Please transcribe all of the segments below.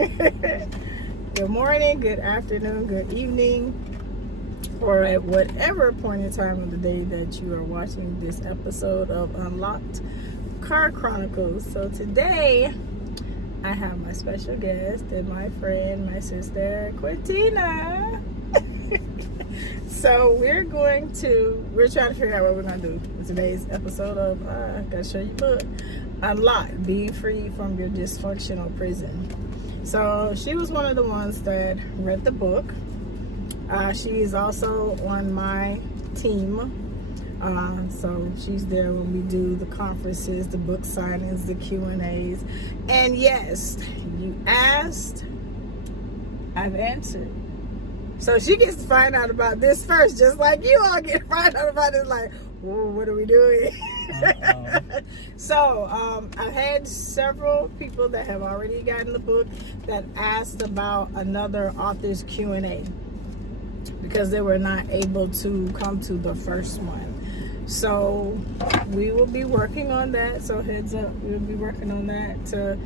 Good morning, good afternoon, good evening, or at whatever point in time of the day that you are watching this episode of Unlocked Car Chronicles. So today, I have my special guest and my friend, my sister, Quintina. So we're trying to figure out what we're going to do in today's episode of, gotta show you book, Unlocked, Being Free from Your Dysfunctional Prison. So she was one of the ones that read the book. She is also on my team. So she's there when we do the conferences, the book signings, the Q&As. And yes, you asked, I've answered. So she gets to find out about this first, just like you all get to find out about it. Like, whoa, what are we doing? So I've had several people that have already gotten the book that asked about another author's Q&A because they were not able to come to the first one. So we will be working on that. So heads up, we'll be working on that to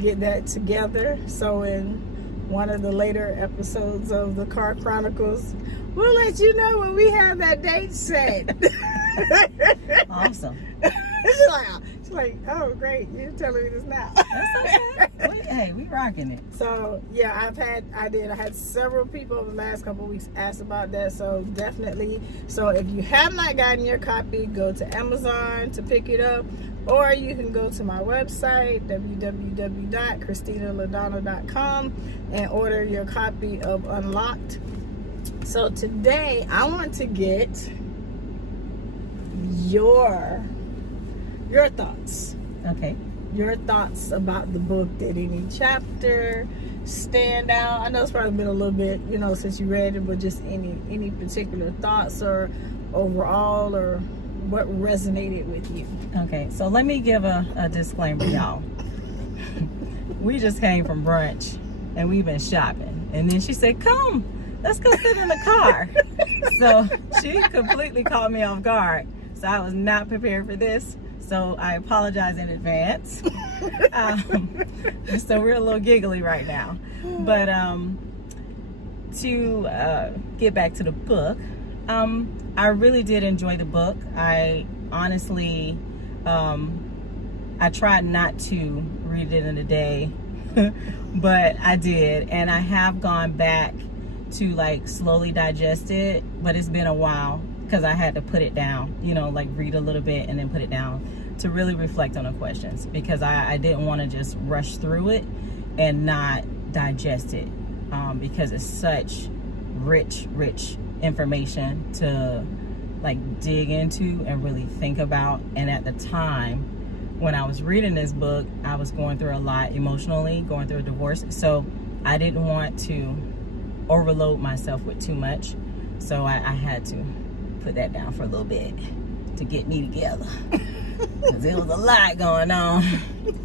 get that together. So in one of the later episodes of the Car Chronicles, we'll let you know when we have that date set. Awesome. She's like, oh great, you're telling me this now. That's okay. Hey, we rocking it. So yeah, I had several people over the last couple of weeks ask about that. So definitely. So if you have not gotten your copy, go to Amazon to pick it up, or you can go to my website www.christinaladonna.com and order your copy of Unlocked. So today I want to get your thoughts. Okay. Your thoughts about the book. Did any chapter stand out? I know it's probably been a little bit, since you read it, but just any particular thoughts or overall, or what resonated with you? Okay, so let me give a disclaimer, y'all. We just came from brunch and we've been shopping. And then she said, come, let's go sit in the car. So she completely caught me off guard. So I was not prepared for this. So I apologize in advance. So we're a little giggly right now. But to get back to the book, I really did enjoy the book. I honestly, I tried not to read it in a day, but I did. And I have gone back to slowly digest it, but it's been a while because I had to put it down, read a little bit and then put it down to really reflect on the questions, because I didn't want to just rush through it and not digest it, because it's such rich information to dig into and really think about. And at the time when I was reading this book, I was going through a lot emotionally, going through a divorce. So I didn't want to overload myself with too much. So I had to put that down for a little bit to get me together. Because it was a lot going on.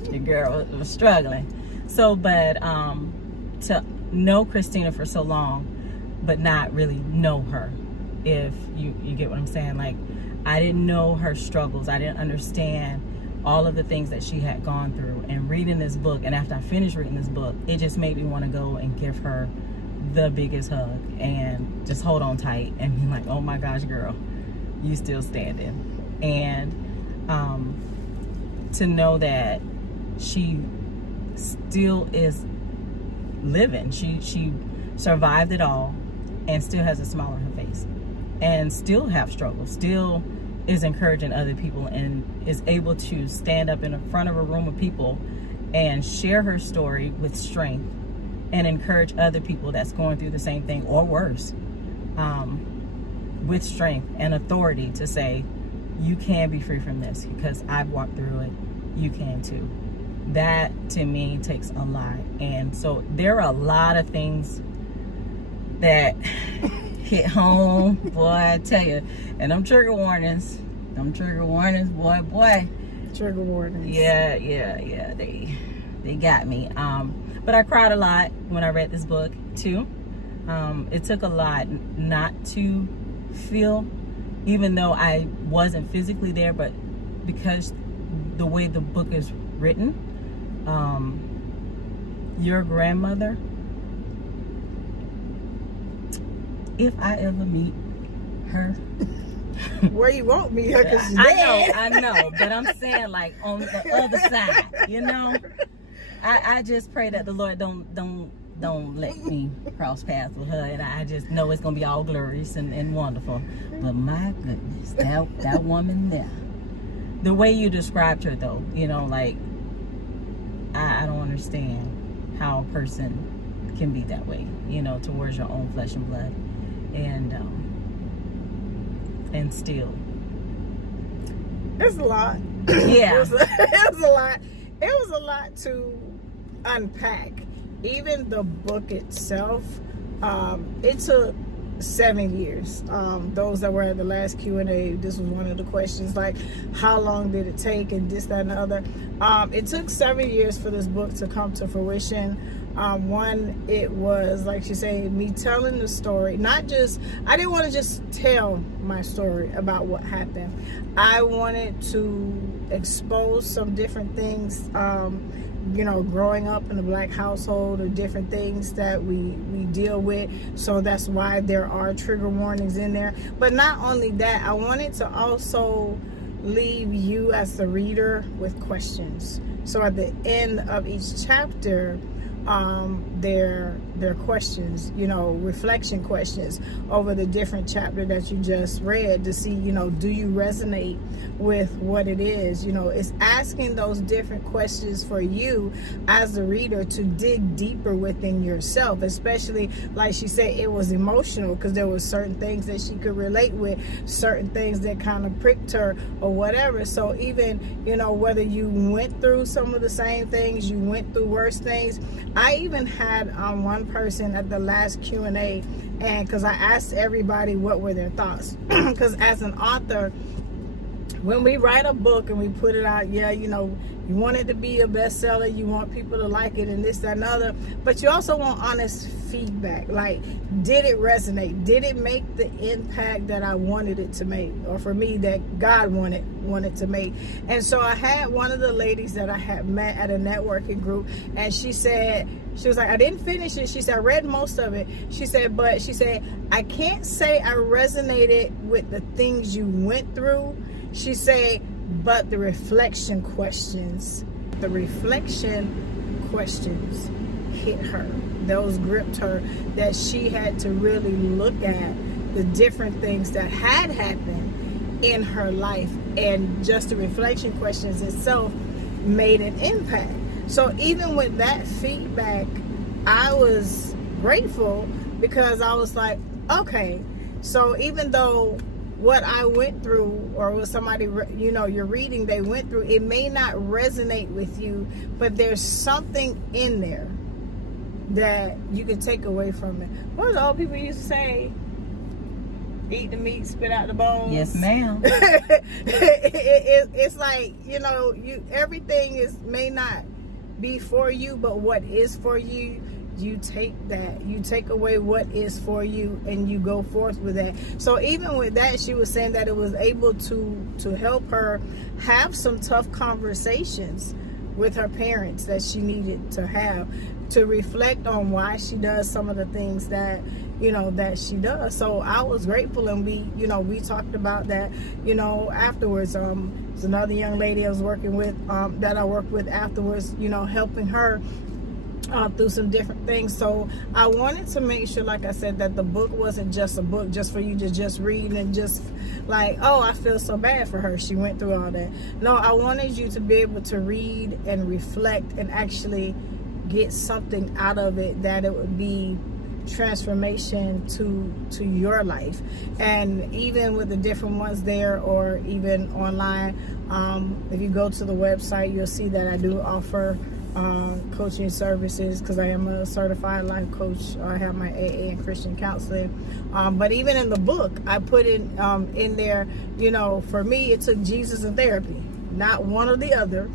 The girl was struggling. So, but to know Christina for so long, but not really know her, if you get what I'm saying. I didn't know her struggles. I didn't understand all of the things that she had gone through. And reading this book, and after I finished reading this book, it just made me want to go and give her the biggest hug and just hold on tight and be like, oh my gosh, girl, you still standing. And to know that she still is living. She survived it all and still has a smile on her face and still have struggles, still is encouraging other people, and is able to stand up in front of a room of people and share her story with strength and encourage other people that's going through the same thing or worse, with strength and authority to say, you can be free from this because I've walked through it. You can too. That to me takes a lot. And so there are a lot of things that hit home, boy, I tell you. And them trigger warnings, boy. Trigger warnings. Yeah, they got me. But I cried a lot when I read this book too. It took a lot not to feel, even though I wasn't physically there, but because the way the book is written, your grandmother, if I ever meet her. Where you won't meet her, because she's dead. I know, but I'm saying like on the other side, you know. I just pray that the Lord don't let me cross paths with her, and I just know it's gonna be all glorious and wonderful. But my goodness, that woman there, the way you described her though, you know, like I don't understand how a person can be that way, you know, towards your own flesh and blood, and still. It's a lot. Yeah. It was a lot. It was a lot to unpack. Even the book itself, it took 7 years. Those that were at the last Q&A, this was one of the questions, like how long did it take and this, that, and the other. It took 7 years for this book to come to fruition. One, it was, like she said, me telling the story. Not just, I didn't want to just tell my story about what happened. I wanted to expose some different things, you know, growing up in a black household, or different things that we deal with. So that's why there are trigger warnings in there. But not only that, I wanted to also leave you as the reader with questions. So at the end of each chapter, their questions, you know, reflection questions over the different chapter that you just read, to see, you know, do you resonate with what it is? You know, it's asking those different questions for you as the reader to dig deeper within yourself. Especially, like she said, it was emotional because there were certain things that she could relate with, certain things that kind of pricked her or whatever. So even, you know, whether you went through some of the same things, you went through worse things. I even had one person at the last Q&A, and because I asked everybody what were their thoughts, because as an author, when we write a book and we put it out, yeah, you know, you want it to be a bestseller, you want people to like it and this, that, and other, but you also want honest feedback. Like, did it resonate? Did it make the impact that I wanted it to make, or for me that God wanted to make? And so I had one of the ladies that I had met at a networking group, and she was like, I didn't finish it. She said, I read most of it. She said, but she said, I can't say I resonated with the things you went through. She said, but the reflection questions hit her. Those gripped her, that she had to really look at the different things that had happened in her life. And just the reflection questions itself made an impact. So even with that feedback, I was grateful, because I was like, okay, so even though what I went through, or what somebody, you know, you're reading, they went through, it may not resonate with you, but there's something in there that you can take away from it. What do old people used to say? Eat the meat, spit out the bones. Yes, ma'am. It's like, you know, everything may not be for you, but what is for you, you take that, you take away what is for you, and you go forth with that. So even with that, she was saying that it was able to help her have some tough conversations with her parents that she needed to have, to reflect on why she does some of the things that, you know, that she does. So I was grateful, and we talked about that, you know, afterwards. There's another young lady I was working with, that I worked with afterwards, you know, helping her through some different things. So I wanted to make sure, like I said, that the book wasn't just a book just for you to just read and just like, oh, I feel so bad for her, she went through all that. No, I wanted you to be able to read and reflect and actually get something out of it, that it would be transformation to your life. And even with the different ones there, or even online, if you go to the website, you'll see that I do offer coaching services, because I am a certified life coach. I have my AA and Christian counseling. But even in the book, I put in there, you know, for me, it took Jesus and therapy, not one or the other.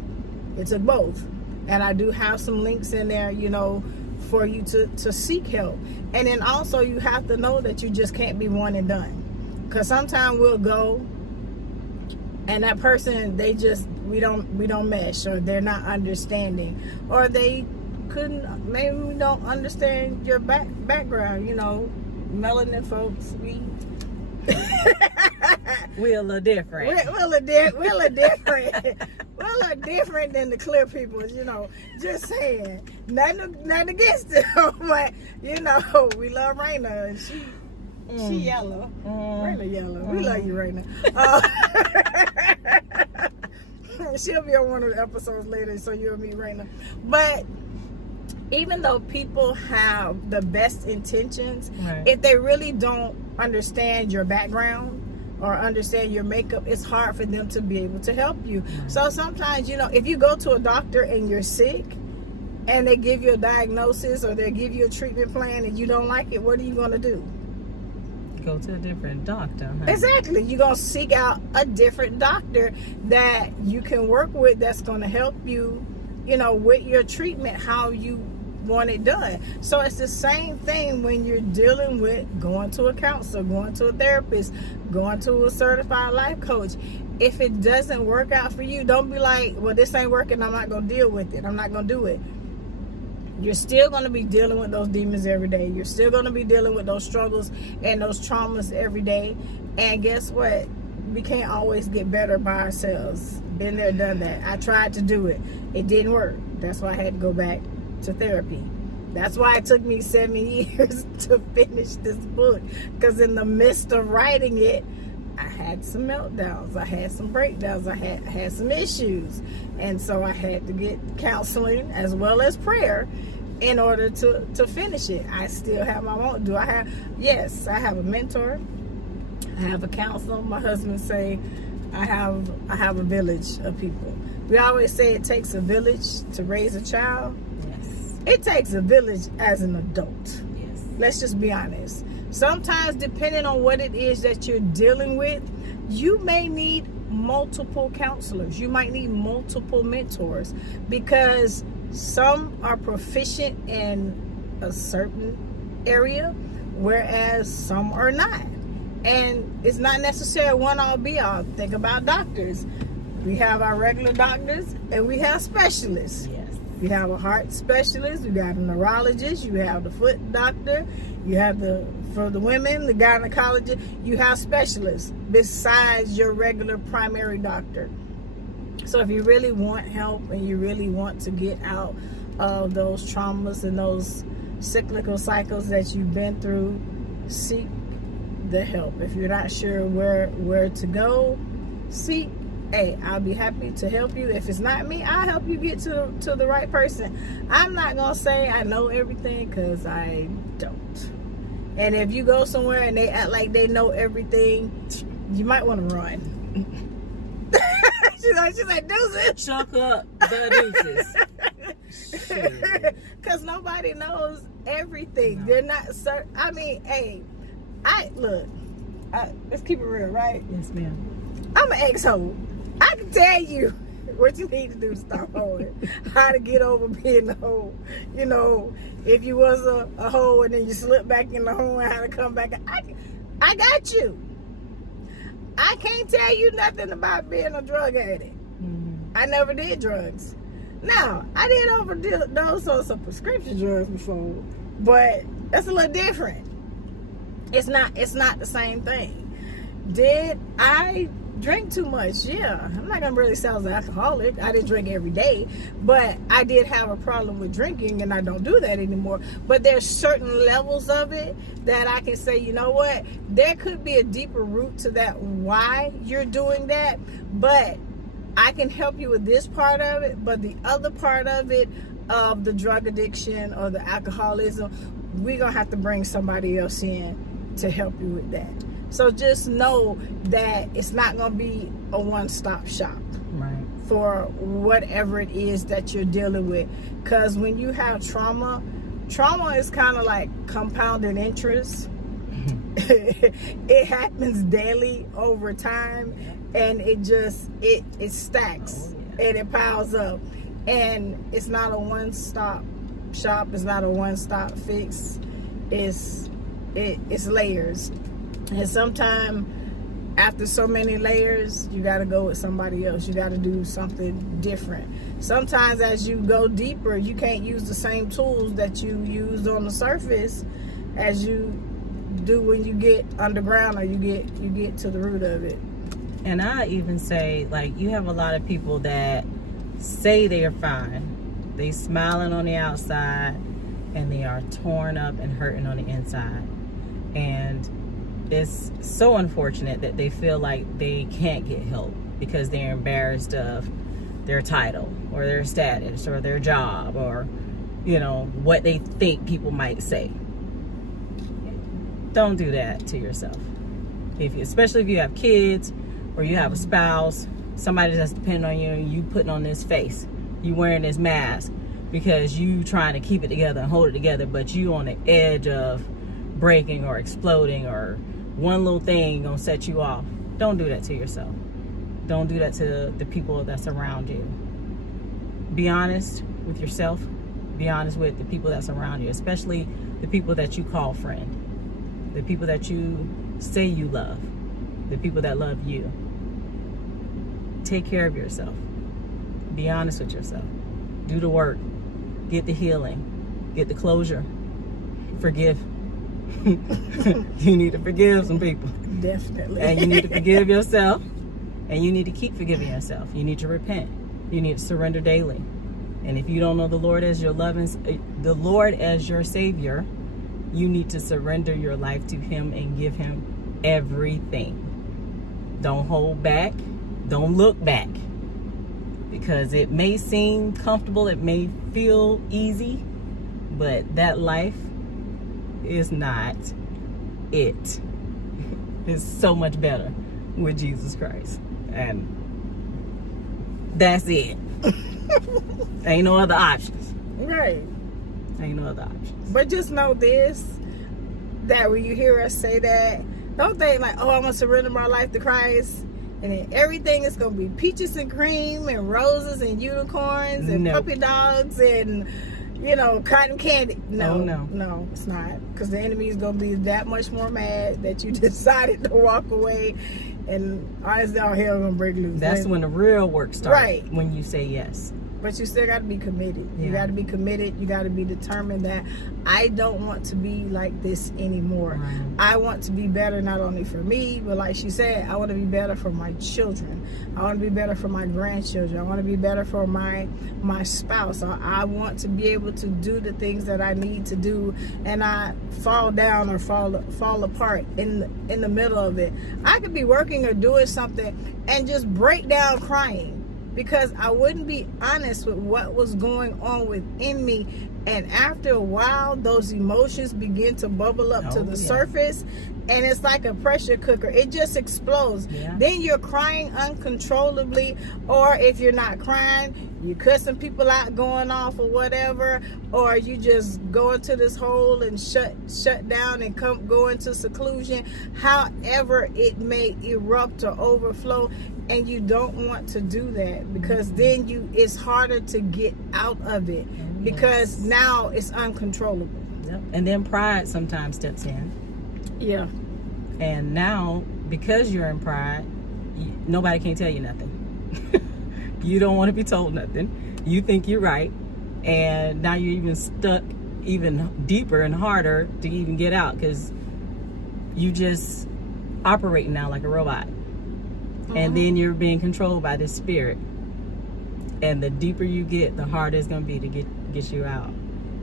It took both. And I do have some links in there, you know, for you to seek help. And then also, you have to know that you just can't be one and done, because sometimes we'll go and that person, we don't mesh, or they're not understanding, or they maybe we don't understand your background. You know, melanin folks, we're a little different. We're a little different. We're a little different than the clear people. You know, just saying. Nothing against them, but you know, we love Raina, and she yellow. Raina yellow. We love you, Raina. She'll be on one of the episodes later, so you'll meet Raina. But even though people have the best intentions, right, if they really don't understand your background or understand your makeup, it's hard for them to be able to help you. Right. So sometimes, you know, if you go to a doctor and you're sick and they give you a diagnosis or they give you a treatment plan and you don't like it, what are you going to do? Go to a different doctor. Huh? Exactly. You're going to seek out a different doctor that you can work with, that's going to help you, you know, with your treatment, how you want it done. So it's the same thing when you're dealing with going to a counselor, going to a therapist, going to a certified life coach. If it doesn't work out for you, don't be like, well, this ain't working, I'm not going to deal with it. I'm not going to do it. You're still going to be dealing with those demons every day. You're still going to be dealing with those struggles and those traumas every day. And guess what? We can't always get better by ourselves. Been there, done that. I tried to do it. It didn't work. That's why I had to go back to therapy. That's why it took me 7 years to finish this book. Because in the midst of writing it, I had some meltdowns. I had some breakdowns. I had some issues. And so I had to get counseling as well as prayer in order to finish it. I still have my own. Yes, I have a mentor. I have a counselor. My husband say I have a village of people. We always say it takes a village to raise a child. Yes. It takes a village as an adult. Yes. Let's just be honest. Sometimes, depending on what it is that you're dealing with, you may need multiple counselors. You might need multiple mentors, because some are proficient in a certain area, whereas some are not. And it's not necessarily one all be all. Think about doctors. We have our regular doctors and we have specialists. Yes. You have a heart specialist, you got a neurologist, you have the foot doctor, you have for the women, the gynecologist, you have specialists besides your regular primary doctor. So if you really want help and you really want to get out of those traumas and those cyclical cycles that you've been through, seek the help. If you're not sure where to go, seek. Hey, I'll be happy to help you. If it's not me, I'll help you get to the right person. I'm not going to say I know everything, because I don't. And if you go somewhere and they act like they know everything, you might want to run. She's like, deuces. Chuck up the deuces. Because nobody knows everything. No. They're not certain. I mean, hey, let's keep it real, right? Yes, ma'am. I'm an ex-hoe. I can tell you what you need to do to stop hoeing. How to get over being a hoe. You know, if you was a hoe and then you slip back in the hoe and how to come back. I got you. I can't tell you nothing about being a drug addict. Mm-hmm. I never did drugs. Now, I did overdose on some prescription drugs before, but that's a little different. It's not the same thing. Did I drink too much? Yeah. I'm not gonna really say I was an alcoholic. I didn't drink every day, but I did have a problem with drinking, and I don't do that anymore. But there's certain levels of it that I can say, you know what, there could be a deeper root to that, why you're doing that, but I can help you with this part of it. But the other part of it, of the drug addiction or the alcoholism, we're gonna have to bring somebody else in to help you with that. So just know that it's not going to be a one-stop shop, right, for whatever it is that you're dealing with. Because when you have trauma is kind of like compounded interest. It happens daily over time, and it stacks. And it piles up. And it's not a one-stop shop. It's not a one-stop fix. It's layers. And sometimes after so many layers, you got to go with somebody else. You got to do something different. Sometimes as you go deeper, you can't use the same tools that you used on the surface as you do when you get underground, or you get to the root of it. And I even say, like, you have a lot of people that say they are fine. They smiling on the outside, and they are torn up and hurting on the inside. And it's so unfortunate that they feel like they can't get help because they're embarrassed of their title or their status or their job, or, you know, what they think people might say. Don't do that to yourself. Especially if you have kids or you have a spouse, somebody that's depending on you, and you putting on this face, you wearing this mask because you trying to keep it together and hold it together, but you on the edge of breaking or exploding, or one little thing gonna set you off. Don't do that to yourself. Don't do that to the people that's around you. Be honest with yourself. Be honest with the people that's around you, especially the people that you call friend, the people that you say you love, the people that love you. Take care of yourself. Be honest with yourself. Do the work. Get the healing. Get the closure. Forgive. You need to forgive some people. Definitely. And you need to forgive yourself. And you need to keep forgiving yourself. You need to repent. You need to surrender daily. And if you don't know the Lord as your Savior, you need to surrender your life to Him and give Him everything. Don't hold back. Don't look back. Because it may seem comfortable, it may feel easy, but that life is not it. It's so much better with Jesus Christ. And that's it. Ain't no other options. Right. Ain't no other options. But just know this, that when you hear us say that, don't think like, oh, I'm going to surrender my life to Christ, and then everything is going to be peaches and cream and roses and unicorns and puppy dogs and, you know, cotton candy. No, it's not. Because the enemy is going to be that much more mad that you decided to walk away, and honestly, all hell going to break loose. That's when the real work starts. Right. When you say yes. But you still got to be committed. Yeah. You got to be committed. You got to be determined that I don't want to be like this anymore. Right. I want to be better, not only for me, but like she said, I want to be better for my children. I want to be better for my grandchildren. I want to be better for my spouse. I want to be able to do the things that I need to do, and not fall down or fall apart in the middle of it. I could be working or doing something and just break down crying, because I wouldn't be honest with what was going on within me. And after a while, those emotions begin to bubble up to the surface, and it's like a pressure cooker. It just explodes. Yeah. Then you're crying uncontrollably, or if you're not crying, you cussing people out, going off or whatever, or you just go into this hole and shut down and go into seclusion. However it may erupt or overflow, and you don't want to do that, because then it's harder to get out of it, because now it's uncontrollable. Yep. And then pride sometimes steps in. Yeah. And now, because you're in pride, nobody can tell you nothing. You don't want to be told nothing. You think you're right. And now you're even stuck even deeper and harder to even get out, because you just operating now like a robot. And then you're being controlled by this spirit. And the deeper you get, the harder it's going to be to get you out.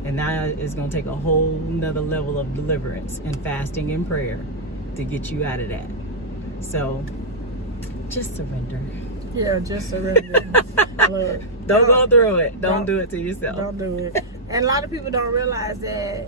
And now it's going to take a whole nother level of deliverance and fasting and prayer to get you out of that. So just surrender. Yeah, just surrender. Look, don't go through it. Don't do it to yourself. Don't do it. And a lot of people don't realize that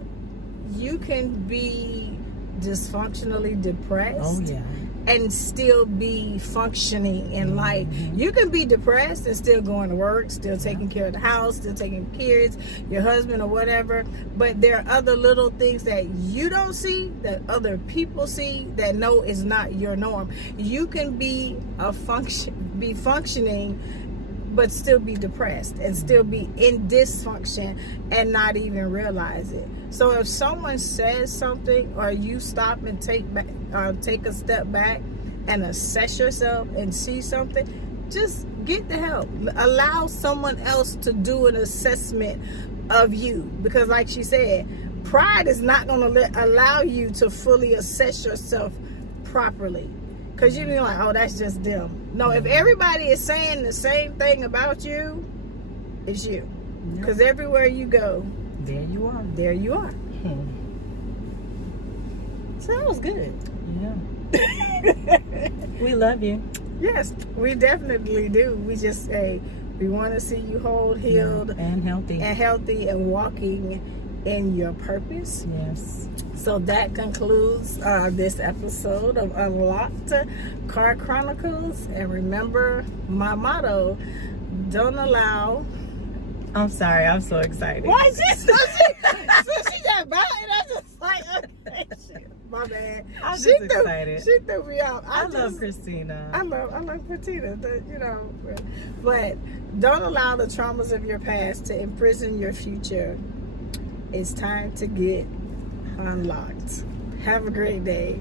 you can be dysfunctionally depressed. Oh, yeah. And still be functioning in life. You can be depressed and still going to work, still taking care of the house, still taking kids, your husband or whatever. But there are other little things that you don't see, that other people see, that know is not your norm. You can be functioning, but still be depressed and still be in dysfunction and not even realize it. So if someone says something, or you stop and take a step back and assess yourself and see something, just get the help. Allow someone else to do an assessment of you, because like she said, pride is not going to allow you to fully assess yourself properly, because you be like, oh, that's just them. No, if everybody is saying the same thing about you, it's you, because everywhere you go, there you are. There you are. So that was good. Yeah. We love you. Yes, we definitely do. We just say we want to see you whole, healed, and healthy, and walking in your purpose. Yes. So that concludes this episode of Unlocked Car Chronicles. And remember my motto: don't allow. I'm sorry. I'm so excited. Why she got about it? I just like, okay, shit. My bad. I'm just excited. She threw me out. I love Christina. I love Christina. But don't allow the traumas of your past to imprison your future. It's time to get unlocked. Have a great day.